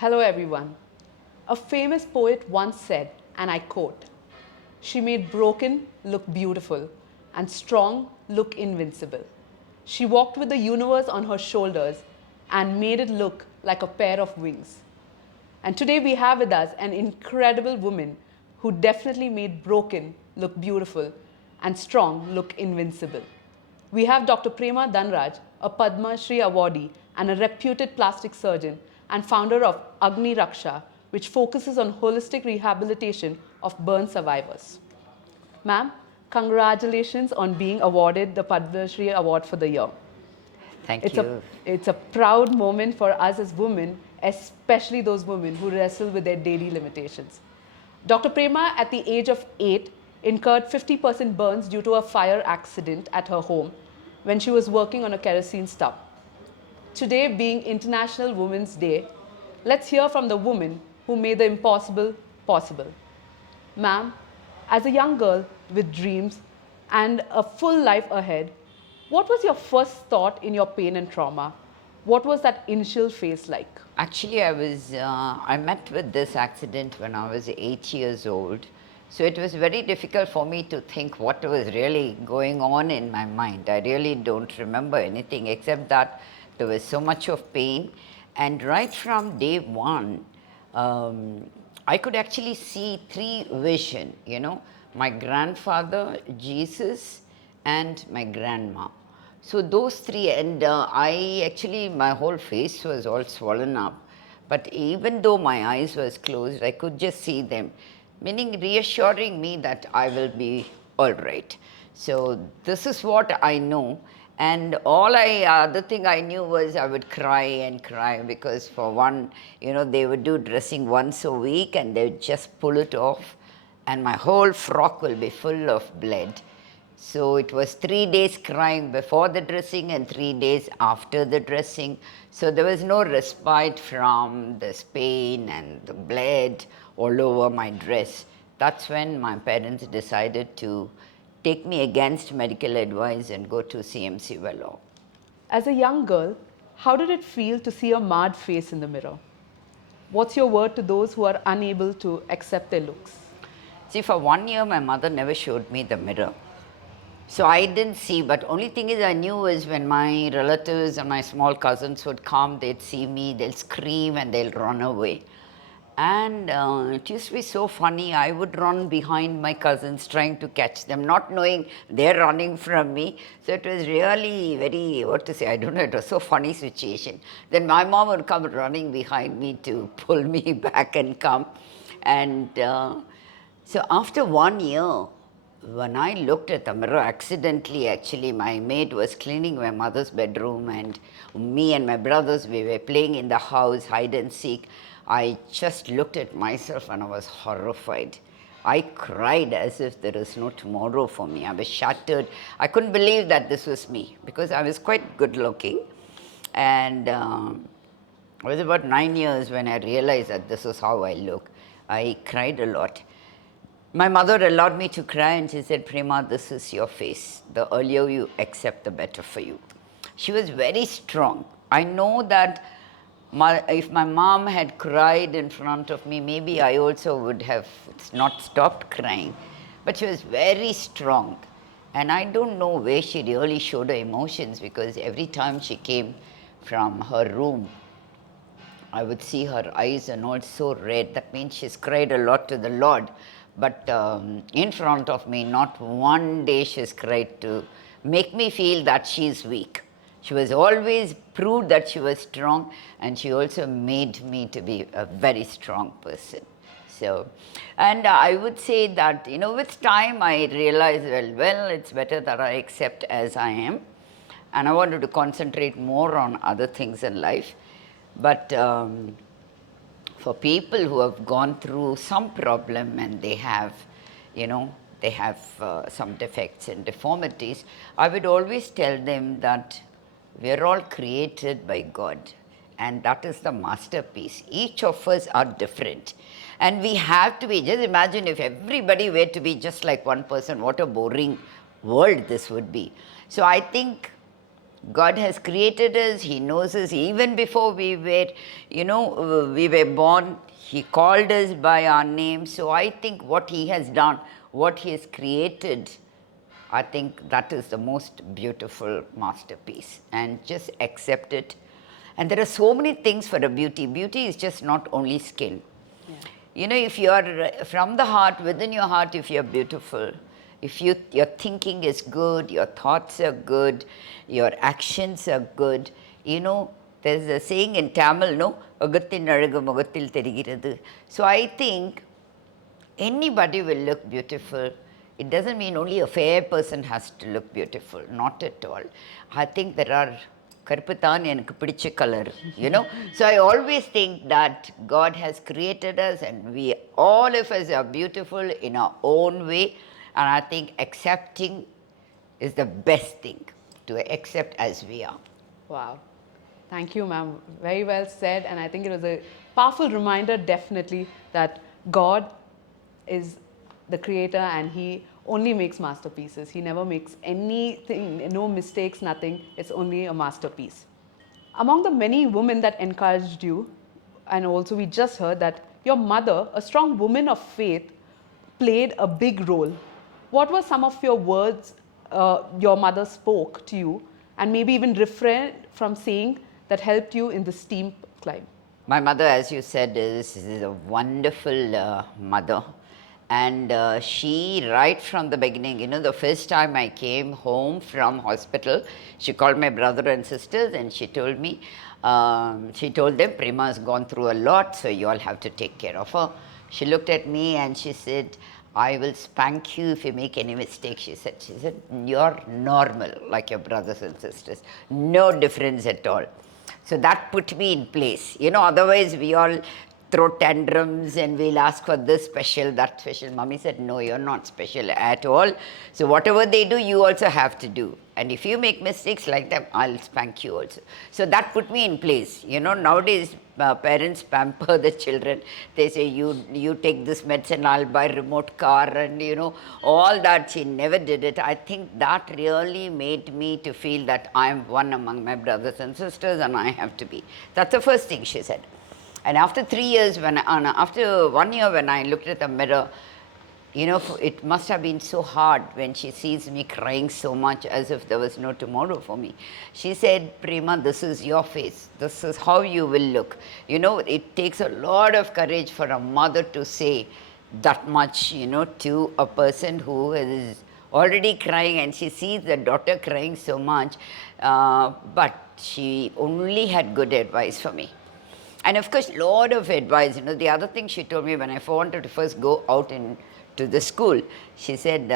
Hello everyone. A famous poet once said, and I quote, "She made broken look beautiful and strong look invincible. She walked with the universe on her shoulders and made it look like a pair of wings." And today we have with us an incredible woman who definitely made broken look beautiful and strong look invincible. We have Dr. Prema Dhanraj, a Padma Shree awardee and a reputed plastic surgeon and founder of Agni Raksha, which focuses on holistic rehabilitation of burn survivors. Ma'am, congratulations on being awarded the Padma Shree Award for the year. Thank It's a, you. it's a proud moment for us as women, especially those women who wrestle with their daily limitations. Dr. Prema, at the age of 8, incurred 50% burns due to a fire accident at her home when she was working on a kerosene stub. Today, being International Women's Day, let's hear from the woman who made the impossible possible. Ma'am, as a young girl with dreams and a full life ahead, what was your first thought in your pain and trauma? What was that initial phase like? Actually, I met with this accident when I was 8 years old. So it was very difficult for me to think what was really going on in my mind. I really don't remember anything except that there was so much of pain. And right from day one, I could actually see three vision, my grandfather, Jesus, and my grandma. So those three, and my whole face was all swollen up. But even though my eyes was closed, I could just see them, meaning reassuring me that I will be all right. So this is what I know. And the thing I knew was I would cry and cry because for one, they would do dressing once a week and they would just pull it off and my whole frock will be full of blood. So it was 3 days crying before the dressing and 3 days after the dressing. So there was no respite from this pain and the blood all over my dress. That's when my parents decided to take me against medical advice and go to CMC Vellore. As a young girl, how did it feel to see a marred face in the mirror? What's your word to those who are unable to accept their looks? See, for 1 year, my mother never showed me the mirror. So I didn't see, but only thing is I knew is when my relatives and my small cousins would come, they'd see me, they'll scream and they'll run away. And it used to be so funny. I would run behind my cousins trying to catch them, not knowing they're running from me. So it was really very, I don't know, it was so funny situation. Then my mom would come running behind me to pull me back and come. And so after 1 year, when I looked at the mirror accidentally, actually, my maid was cleaning my mother's bedroom and me and my brothers, we were playing in the house, hide and seek. I just looked at myself and I was horrified. I cried as if there is no tomorrow for me. I was shattered. I couldn't believe that this was me because I was quite good looking. And it was about 9 years when I realized that this is how I look. I cried a lot. My mother allowed me to cry and she said, "Prema, this is your face. The earlier you accept, the better for you." She was very strong. I know that if my mom had cried in front of me, maybe I also would have not stopped crying. But she was very strong. And I don't know where she really showed her emotions because every time she came from her room, I would see her eyes and all so red. That means she's cried a lot to the Lord. But in front of me, not one day she's cried to make me feel that she's weak. She was always proved that she was strong, and she also made me to be a very strong person. So, and I would say that, with time I realized, well, it's better that I accept as I am. And I wanted to concentrate more on other things in life. But for people who have gone through some problem and they have, some defects and deformities, I would always tell them that we're all created by God and that is the masterpiece. Each of us are different and we have to be, just imagine if everybody were to be just like one person, what a boring world this would be. So I think God has created us, He knows us even before we were, we were born. He called us by our name. So I think what He has done, what He has created, I think that is the most beautiful masterpiece. And just accept it. And there are so many things for a beauty. Beauty is just not only skin. Yeah. If you are from the heart, within your heart, if you're beautiful, if your thinking is good, your thoughts are good, your actions are good, there's a saying in Tamil, no? "Agathin azhagu mugathil therigirathu." So I think anybody will look beautiful. It doesn't mean only a fair person has to look beautiful, not at all. I think there are karputhan enakku pidicha color, So I always think that God has created us and we all of us are beautiful in our own way, and I think accepting is the best thing, to accept as we are. Wow. Thank you, ma'am. Very well said. And I think it was a powerful reminder, definitely, that God is the creator and He only makes masterpieces. He never makes anything, no mistakes, nothing. It's only a masterpiece. Among the many women that encouraged you, and also we just heard that your mother, a strong woman of faith, played a big role. What were some of your words your mother spoke to you, and maybe even refrained from saying, that helped you in the steep climb? My mother, as you said, is a wonderful mother. And she, right from the beginning, the first time I came home from hospital, she called my brother and sisters and she told me, she told them, Prema's gone through a lot, so you all have to take care of her. She looked at me and she said, I will spank you if you make any mistake, she said. She said, you're normal like your brothers and sisters. No difference at all. So that put me in place. Otherwise we all throw tantrums and we'll ask for this special, that special. Mummy said, no, you're not special at all. So whatever they do, you also have to do. And if you make mistakes like that, I'll spank you also. So that put me in place. Nowadays, parents pamper the children. They say, you take this medicine, I'll buy remote car, and all that. She never did it. I think that really made me to feel that I'm one among my brothers and sisters and I have to be. That's the first thing she said. And after 3 years, after 1 year when I looked at the mirror, it must have been so hard when she sees me crying so much as if there was no tomorrow for me. She said, Prema, this is your face. This is how you will look. It takes a lot of courage for a mother to say that much, to a person who is already crying and she sees the daughter crying so much. But she only had good advice for me. And of course, lot of advice. The other thing she told me when I wanted to first go out to the school, she said,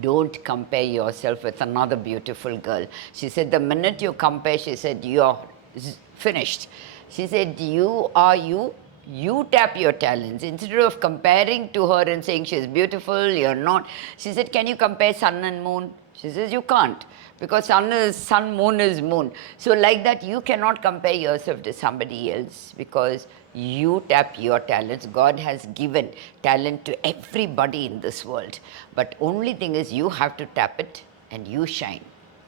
don't compare yourself with another beautiful girl. She said, the minute you compare, she said, you're finished. She said, you are you. You tap your talents. Instead of comparing to her and saying she's beautiful, you're not. She said, can you compare sun and moon? She says, you can't. Because sun is sun, moon is moon. So like that, you cannot compare yourself to somebody else because you tap your talents. God has given talent to everybody in this world. But only thing is you have to tap it and you shine.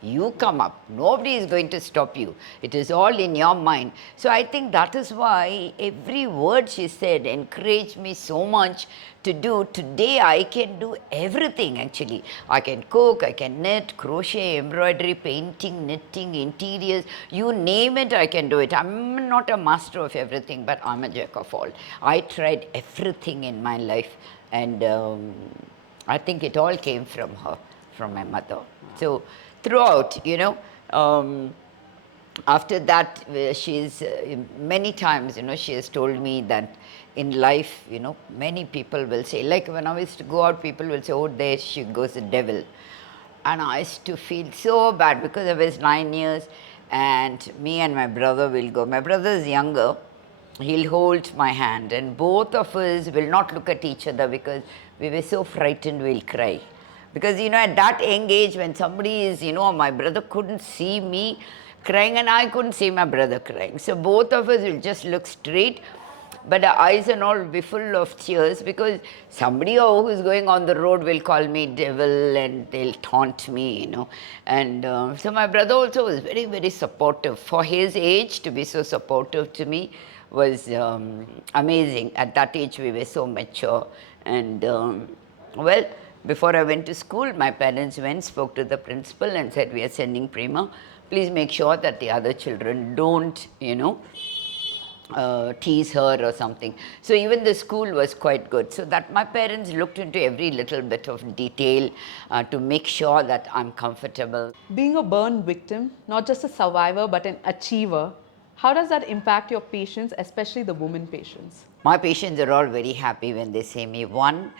You come up. Nobody is going to stop you. It is all in your mind. So I think that is why every word she said encouraged me so much to do. Today I can do everything actually. I can cook, I can knit, crochet, embroidery, painting, knitting, interiors. You name it, I can do it. I'm not a master of everything, but I'm a jack of all. I tried everything in my life and I think it all came from her, from my mother. So throughout, after that, she's many times, she has told me that in life, many people will say, like when I used to go out, people will say, oh, there she goes, the devil. And I used to feel so bad because I was 9 years and me and my brother will go. My brother is younger. He'll hold my hand and both of us will not look at each other because we were so frightened we'll cry. Because, at that young age when somebody is, my brother couldn't see me crying and I couldn't see my brother crying. So both of us will just look straight but the eyes and all will be full of tears because somebody who's going on the road will call me devil and they'll taunt me, you know. And so my brother also was very, very supportive. For his age to be so supportive to me was amazing. At that age we were so mature. And well, before I went to school, my parents went, spoke to the principal and said, we are sending Prema. Please make sure that the other children don't, you know, tease her or something. So even the school was quite good. So that my parents looked into every little bit of detail to make sure that I'm comfortable. Being a burn victim, not just a survivor but an achiever, how does that impact your patients, especially the women patients? My patients are all very happy when they see me. One,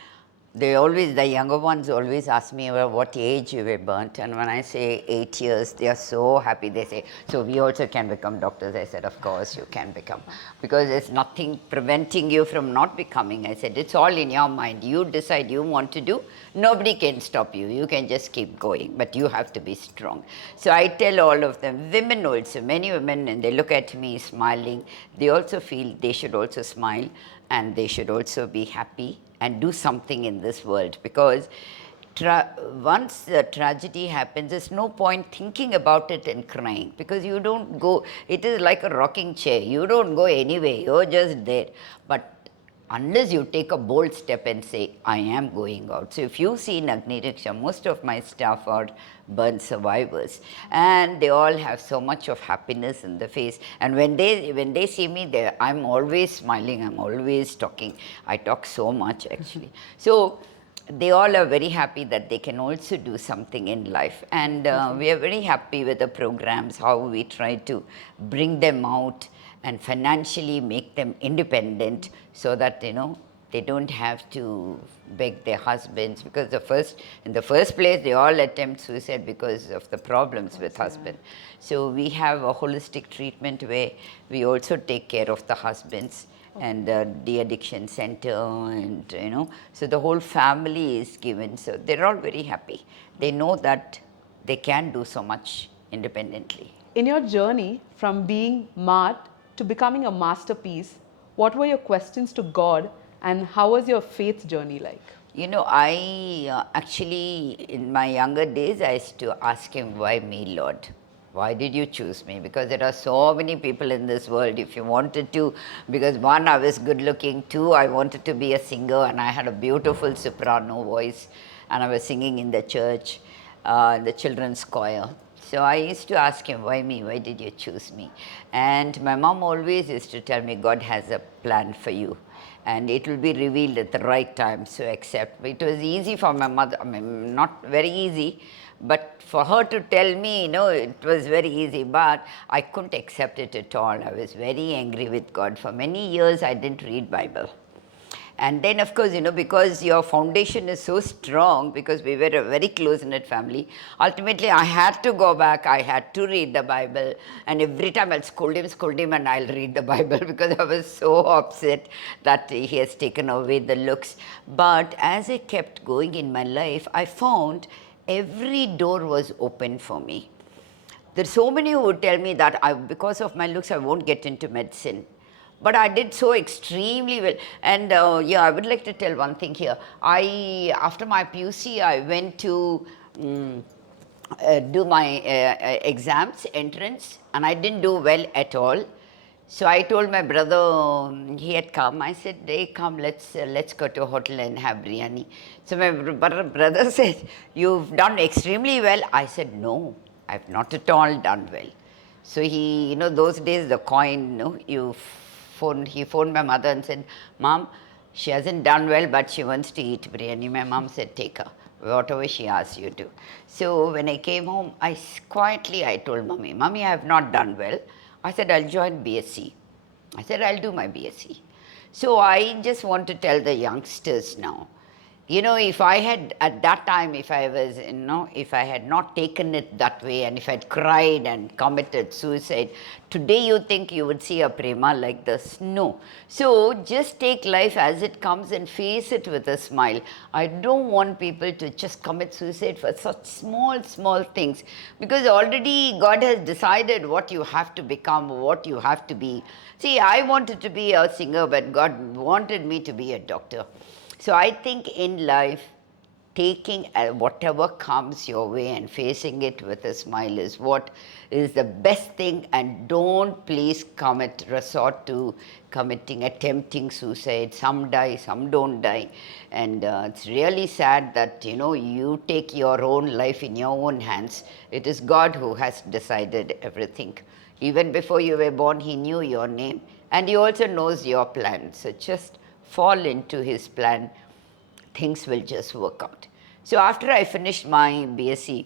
they always, the younger ones always ask me about what age you were burnt. And when I say 8 years, they are so happy. They say, so we also can become doctors. I said, of course you can become. Because there's nothing preventing you from not becoming. I said, it's all in your mind. You decide you want to do. Nobody can stop you. You can just keep going. But you have to be strong. So I tell all of them, women also, many women, and they look at me smiling. They also feel they should also smile. And they should also be happy and do something in this world, because once the tragedy happens, there's no point thinking about it and crying, because you don't go, it is like a rocking chair, you don't go anywhere, you're just there. But unless you take a bold step and say, I am going out. So if you see in Agni Raksha, most of my staff are burn survivors, and they all have so much of happiness in the face. And when they see me, I'm always smiling, I'm always talking. I talk so much actually. So they all are very happy that they can also do something in life. And we are very happy with the programs, how we try to bring them out and financially make them independent, so that, you know, they don't have to beg their husbands, because in the first place they all attempt suicide because of the problems with husband. So we have a holistic treatment where we also take care of the husbands, and de-addiction center, and you know, so the whole family is given. So they're all very happy. They know that they can do so much independently. In your journey from being marred to becoming a masterpiece, what were your questions to God, and how was your faith journey like? You know, I actually, in my younger days, I used to ask him, why me, Lord? Why did you choose me? Because there are so many people in this world. If you wanted to, because one, I was good looking, two, I wanted to be a singer, and I had a beautiful soprano voice, and I was singing in the church, the children's choir. So I used to ask him, why me? Why did you choose me? And my mom always used to tell me, God has a plan for you, and it will be revealed at the right time, so accept. It was easy for my mother, I mean, not very easy, but for her to tell me, you know, it was very easy, but I couldn't accept it at all. I was very angry with God. For many years, I didn't read Bible. And then, of course, you know, because your foundation is so strong, because we were a very close-knit family, ultimately I had to go back, I had to read the Bible, and every time I'll scold him, and I'll read the Bible, because I was so upset that he has taken away the looks. But as I kept going in my life, I found every door was open for me. There's so many who would tell me that because of my looks, I won't get into medicine. But I did so extremely well. And yeah, I would like to tell one thing here. After my PUC, I went to do my exams, entrance, and I didn't do well at all. So I told my brother, he had come, I said, hey, come, let's go to a hotel and have biryani. So my brother said, you've done extremely well. I said, no, I've not at all done well. So he, you know, those days the coin, you know, he phoned my mother and said, Mom, she hasn't done well, but she wants to eat biryani. My mom said, take her, whatever she asks you to. So when I came home, I told Mommy, I have not done well. I said, I'll join BSc. I said, I'll do my BSc. So I just want to tell the youngsters now, You know, if I had, at that time, if I was, if I had not taken it that way and if I'd cried and committed suicide, today you think you would see a Prema like this? No. So just take life as it comes and face it with a smile. I don't want people to just commit suicide for such small, small things, because already God has decided what you have to become, what you have to be. See, I wanted to be a singer, but God wanted me to be a doctor. So I think in life, taking whatever comes your way and facing it with a smile is what is the best thing. And don't please resort to committing, attempting suicide. Some die, some don't die. And it's really sad that, you take your own life in your own hands. It is God who has decided everything. Even before you were born, He knew your name, and He also knows your plan. So just fall into His plan, things will just work out. So after I finished my BSc,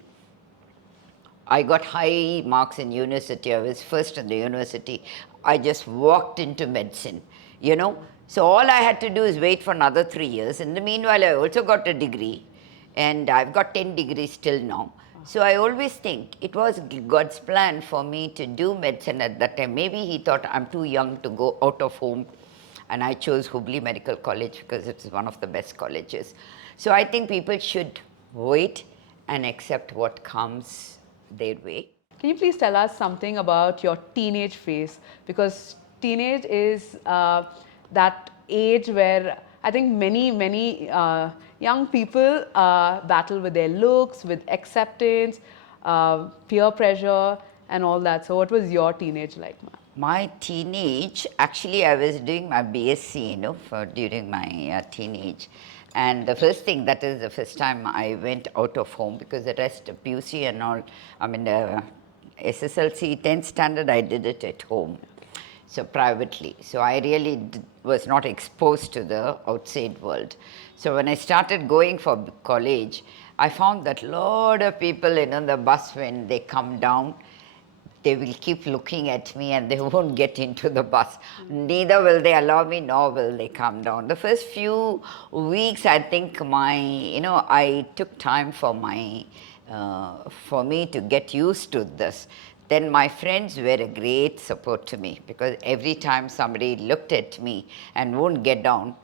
I got high marks in university. I was first in the university. I just walked into medicine, you know. So all I had to do is wait for another 3 years. In the meanwhile, I also got a degree, and I've got 10 degrees till now. So I always think it was God's plan for me to do medicine at that time. Maybe He thought I'm too young to go out of home, and I chose Hubli Medical College because it's one of the best colleges. So I think people should wait and accept what comes their way. Can you please tell us something about your teenage phase? Because teenage is that age where I think many young people battle with their looks, with acceptance, peer pressure, and all that. So, what was your teenage like, ma'am? My teenage, actually, I was doing my BSc, during my teenage. And the first thing, that is the first time I went out of home, because the rest, PUC and all, I mean, SSLC, 10th standard, I did it at home, so privately. So I really was not exposed to the outside world. So when I started going for college, I found that a lot of people, the bus, when they come down, they will keep looking at me and they won't get into the bus. Neither will they allow me, nor will they come down. The first few weeks, I think I took time for me to get used to this. Then my friends were a great support to me, because every time somebody looked at me and won't get down,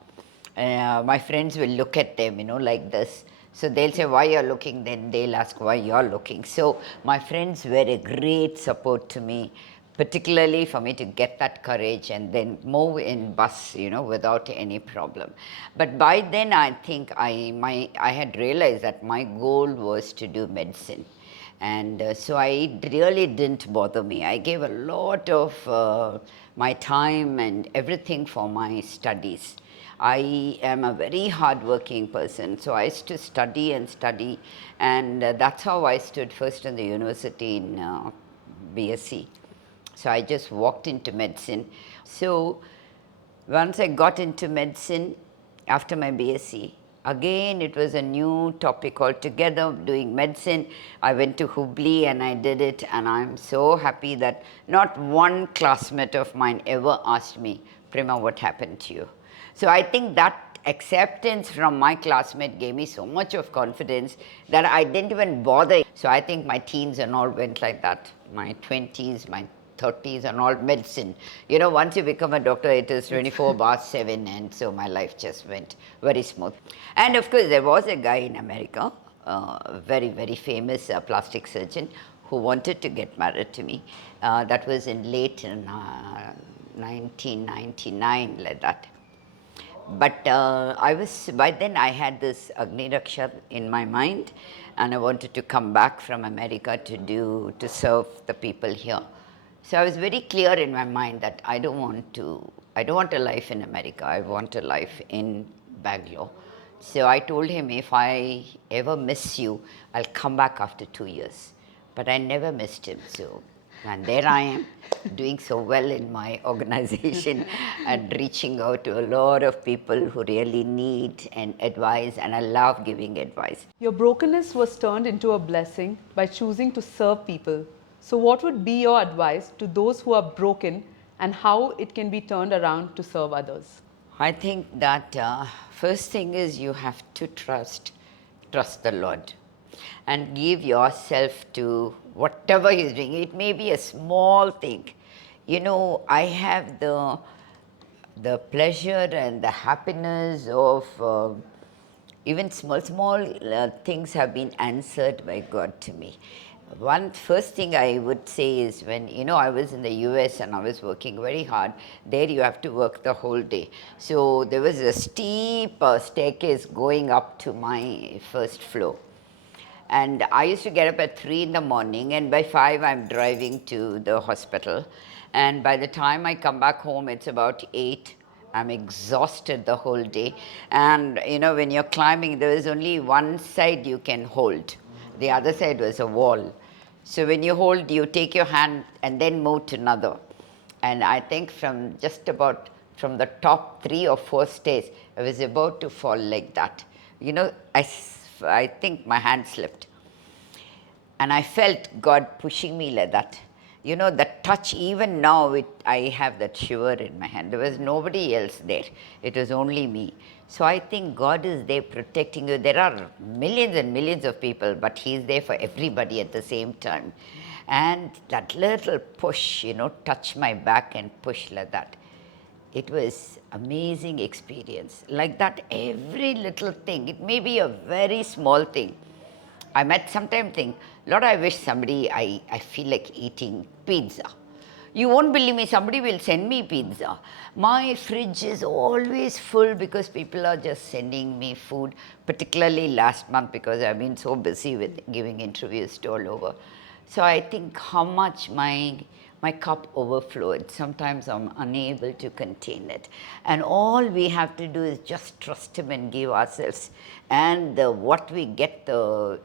my friends will look at them, like this. So they'll say, why you're looking? Then they'll ask why you're looking. So my friends were a great support to me, particularly for me to get that courage and then move in bus, without any problem. But by then, I think I had realized that my goal was to do medicine. And so I really didn't bother me. I gave a lot of my time and everything for my studies. I am a very hard-working person, so I used to study and study, and that's how I stood first in the university in BSc. So I just walked into medicine. So once I got into medicine, after my BSc, again it was a new topic altogether, doing medicine. I went to Hubli and I did it, and I'm so happy that not one classmate of mine ever asked me, Prema, what happened to you? So I think that acceptance from my classmate gave me so much of confidence that I didn't even bother. So I think my teens and all went like that. My 20s, my 30s and all, medicine. Once you become a doctor, it is 24/7, and so my life just went very smooth. And of course, there was a guy in America, a very, very famous plastic surgeon, who wanted to get married to me. That was in late 1999, like that. But by then I had this Agni Raksha in my mind, and I wanted to come back from America to serve the people here. So I was very clear in my mind that I don't want a life in America, I want a life in Bangalore. So I told him, if I ever miss you, I'll come back after 2 years. But I never missed him, and there I am, doing so well in my organization and reaching out to a lot of people who really need advice, and I love giving advice. Your brokenness was turned into a blessing by choosing to serve people. So, what would be your advice to those who are broken, and how it can be turned around to serve others? I think that first thing is you have to trust the Lord and give yourself to whatever He's doing. It may be a small thing. You know, I have the pleasure and the happiness of even small things have been answered by God to me. One first thing I would say is when I was in the US and I was working very hard. There you have to work the whole day. So there was a steep staircase going up to my first floor. And I used to get up at 3 in the morning, and by 5 I'm driving to the hospital. And by the time I come back home, it's about 8. I'm exhausted the whole day. And when you're climbing, there is only one side you can hold. The other side was a wall. So when you hold, you take your hand and then move to another. And I think from from the top 3 or 4 stairs, I was about to fall like that. I think my hand slipped. And I felt God pushing me like that. The touch, even now, I have that shiver in my hand. There was nobody else there. It was only me. So I think God is there protecting you. There are millions and millions of people, but He's there for everybody at the same time. And that little push, touch my back and push like that. It was amazing experience. Like that, every little thing, it may be a very small thing. I might sometimes think, Lord, I wish I feel like eating pizza. You won't believe me, somebody will send me pizza. My fridge is always full because people are just sending me food, particularly last month because I've been so busy with giving interviews to all over. So I think how much my cup overflowed. Sometimes I'm unable to contain it. And all we have to do is just trust Him and give ourselves. And what we get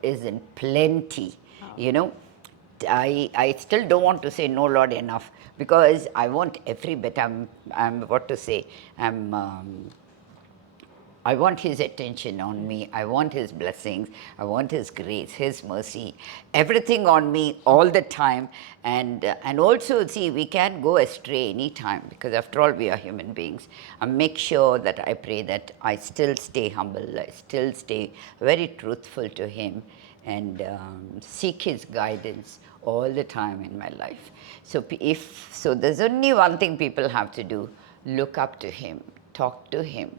is in plenty, I still don't want to say no, Lord, enough, because I want every bit. I want His attention on me. I want His blessings. I want His grace, His mercy, everything on me all the time. And also, see, we can go astray any time because after all, we are human beings. And make sure that I pray that I still stay humble. I still stay very truthful to Him and seek His guidance all the time in my life. So there's only one thing people have to do: look up to Him, talk to Him.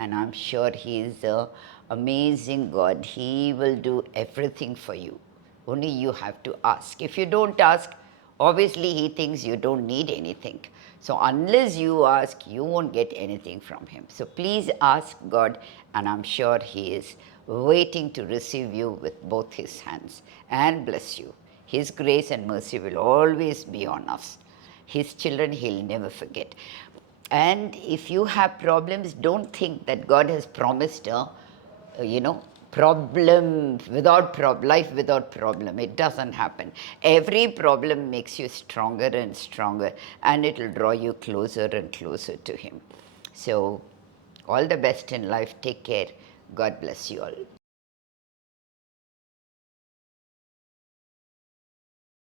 And I'm sure He is an amazing God. He will do everything for you. Only you have to ask. If you don't ask, obviously He thinks you don't need anything. So unless you ask, you won't get anything from Him. So please ask God, and I'm sure He is waiting to receive you with both His hands and bless you. His grace and mercy will always be on us. His children, He'll never forget. And if you have problems, don't think that God has promised life without problem. It doesn't happen. Every problem makes you stronger and stronger, and it will draw you closer and closer to Him. So all the best in life. Take care. God bless you all.